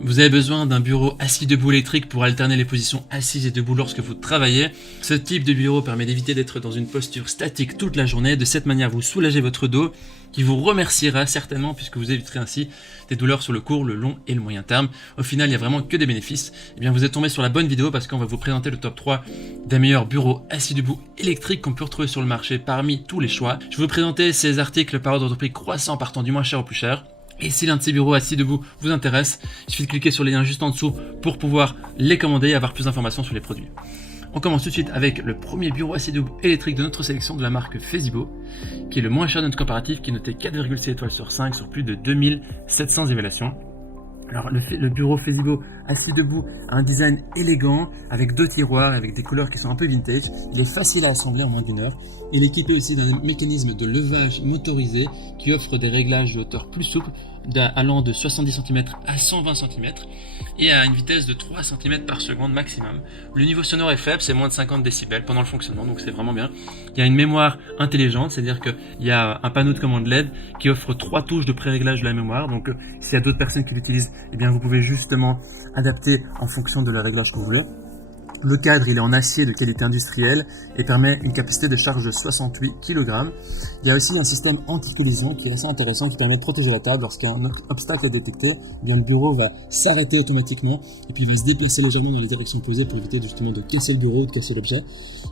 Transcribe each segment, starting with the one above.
Vous avez besoin d'un bureau assis debout électrique pour alterner les positions assises et debout lorsque vous travaillez. Ce type de bureau permet d'éviter d'être dans une posture statique toute la journée. De cette manière, vous soulagez votre dos qui vous remerciera certainement puisque vous éviterez ainsi des douleurs sur le court, le long et le moyen terme. Au final, il n'y a vraiment que des bénéfices. Eh bien, vous êtes tombé sur la bonne vidéo parce qu'on va vous présenter le top 3 des meilleurs bureaux assis debout électriques qu'on peut retrouver sur le marché parmi tous les choix. Je vais vous présenter ces articles par ordre de prix croissant partant du moins cher au plus cher. Et si l'un de ces bureaux assis debout vous intéresse, il suffit de cliquer sur les liens juste en dessous pour pouvoir les commander et avoir plus d'informations sur les produits. On commence tout de suite avec le premier bureau assis debout électrique de notre sélection de la marque Feasibo, qui est le moins cher de notre comparatif, qui est noté 4,6 étoiles sur 5 sur plus de 2700 évaluations. Alors le bureau Feasibo assis debout a un design élégant avec 2 tiroirs avec des couleurs qui sont un peu vintage. Il est facile à assembler en moins d'1 heure. Il est équipé aussi d'un mécanisme de levage motorisé qui offre des réglages de hauteur plus souples allant de 70 cm à 120 cm et à une vitesse de 3 cm par seconde maximum. Le niveau sonore est faible, c'est moins de 50 décibels pendant le fonctionnement, donc c'est vraiment bien. Il y a une mémoire intelligente, c'est-à-dire qu'il y a un panneau de commande LED qui offre 3 touches de pré-réglage de la mémoire. Donc s'il y a d'autres personnes qui l'utilisent, eh bien vous pouvez justement adapter en fonction de la réglage que vous voulez. Le cadre, il est en acier de qualité industrielle et permet une capacité de charge de 68 kg. Il y a aussi un système anti-collision qui est assez intéressant, qui permet de protéger la table lorsqu'un obstacle est détecté. Eh bien, le bureau va s'arrêter automatiquement et puis il va se déplacer légèrement dans les directions opposées pour éviter justement de casser le bureau ou de casser l'objet.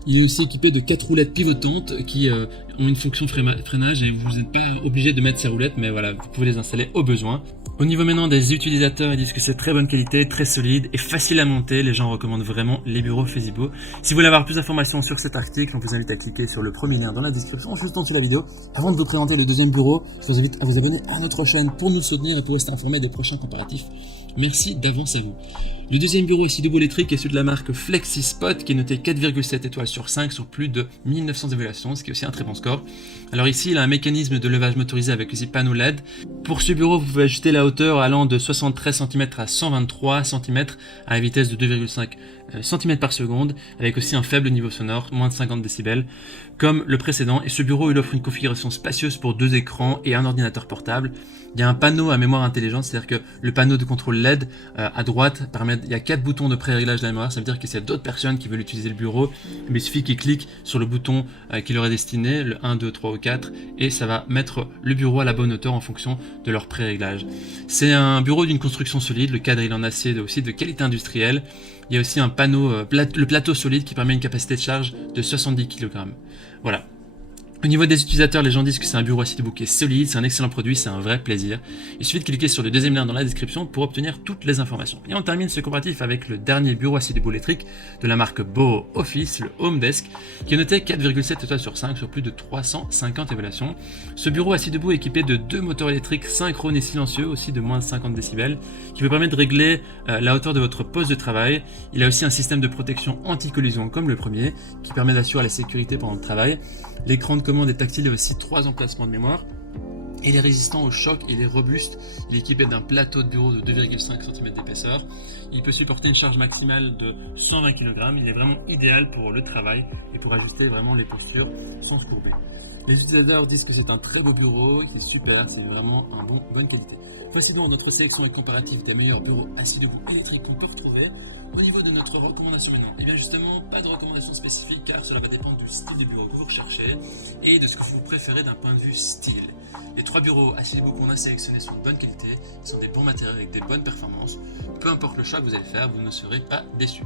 Il est aussi équipé de 4 roulettes pivotantes qui ont une fonction freinage et vous n'êtes pas obligé de mettre ces roulettes, mais voilà, vous pouvez les installer au besoin. Au niveau maintenant des utilisateurs, ils disent que c'est très bonne qualité, très solide et facile à monter. Les gens recommandent vraiment les bureaux Feasibo. Si vous voulez avoir plus d'informations sur cet article, on vous invite à cliquer sur le premier lien dans la description juste en dessous de la vidéo. Avant de vous présenter le deuxième bureau, je vous invite à vous abonner à notre chaîne pour nous soutenir et pour rester informé des prochains comparatifs. Merci d'avance à vous. Le deuxième bureau assis debout électrique est celui de la marque FlexiSpot qui est noté 4,7 étoiles sur 5 sur plus de 1900 évaluations, ce qui est aussi un très bon score. Alors ici, il a un mécanisme de levage motorisé avec aussi panneau LED. Pour ce bureau, vous pouvez ajuster la hauteur allant de 73 cm à 123 cm à la vitesse de 2,5 cm par seconde, avec aussi un faible niveau sonore, moins de 50 décibels, comme le précédent. Et ce bureau, il offre une configuration spacieuse pour 2 écrans et un ordinateur portable. Il y a un panneau à mémoire intelligente, c'est-à-dire que le panneau de contrôle LED à droite permet, il y a 4 boutons de pré-réglage de la mémoire. Ça veut dire que s'il y a d'autres personnes qui veulent utiliser le bureau, mais il suffit qu'ils cliquent sur le bouton qui leur est destiné, le 1, 2, 3 ou 4, et ça va mettre le bureau à la bonne hauteur en fonction de leur pré-réglage. C'est un bureau d'une construction solide, le cadre il est en acier aussi de qualité industrielle. Il y a aussi un panneau, le plateau solide qui permet une capacité de charge de 70 kg. Voilà. Au niveau des utilisateurs, les gens disent que c'est un bureau assis debout qui est solide, c'est un excellent produit, c'est un vrai plaisir. Il suffit de cliquer sur le deuxième lien dans la description pour obtenir toutes les informations. Et on termine ce comparatif avec le dernier bureau assis debout électrique de la marque Boho Office, le Home Desk, qui est noté 4,7 étoiles sur 5 sur plus de 350 évaluations. Ce bureau assis debout est équipé de 2 moteurs électriques synchrones et silencieux, aussi de moins de 50 décibels, qui vous permet de régler la hauteur de votre poste de travail. Il a aussi un système de protection anti-collision comme le premier, qui permet d'assurer la sécurité pendant le travail. L'écran de commande est tactile et aussi 3 emplacements de mémoire. Il est résistant au choc, il est robuste, il est équipé d'un plateau de bureau de 2,5 cm d'épaisseur. Il peut supporter une charge maximale de 120 kg. Il est vraiment idéal pour le travail et pour ajuster vraiment les postures sans se courber. Les utilisateurs disent que c'est un très beau bureau, qui est super, c'est vraiment bonne qualité. Voici donc notre sélection et comparatif des meilleurs bureaux assis debout électriques qu'on peut retrouver. Au niveau de notre recommandation maintenant, et bien justement pas de recommandation spécifique car cela va dépendre du style de bureau que vous recherchez et de ce que vous préférez d'un point de vue style. Les 3 bureaux assis debout qu'on a sélectionnés sont de bonne qualité, ils sont des bons matériaux avec des bonnes performances. Peu importe le choix que vous allez faire, vous ne serez pas déçus.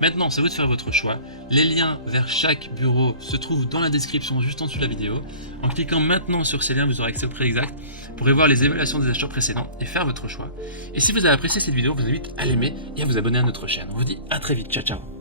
Maintenant, c'est à vous de faire votre choix. Les liens vers chaque bureau se trouvent dans la description juste en dessous de la vidéo. En cliquant maintenant sur ces liens, vous aurez accès au prix exact. Vous pourrez voir les évaluations des acheteurs précédents et faire votre choix. Et si vous avez apprécié cette vidéo, je vous invite à l'aimer et à vous abonner à notre chaîne. On vous dit à très vite, ciao ciao.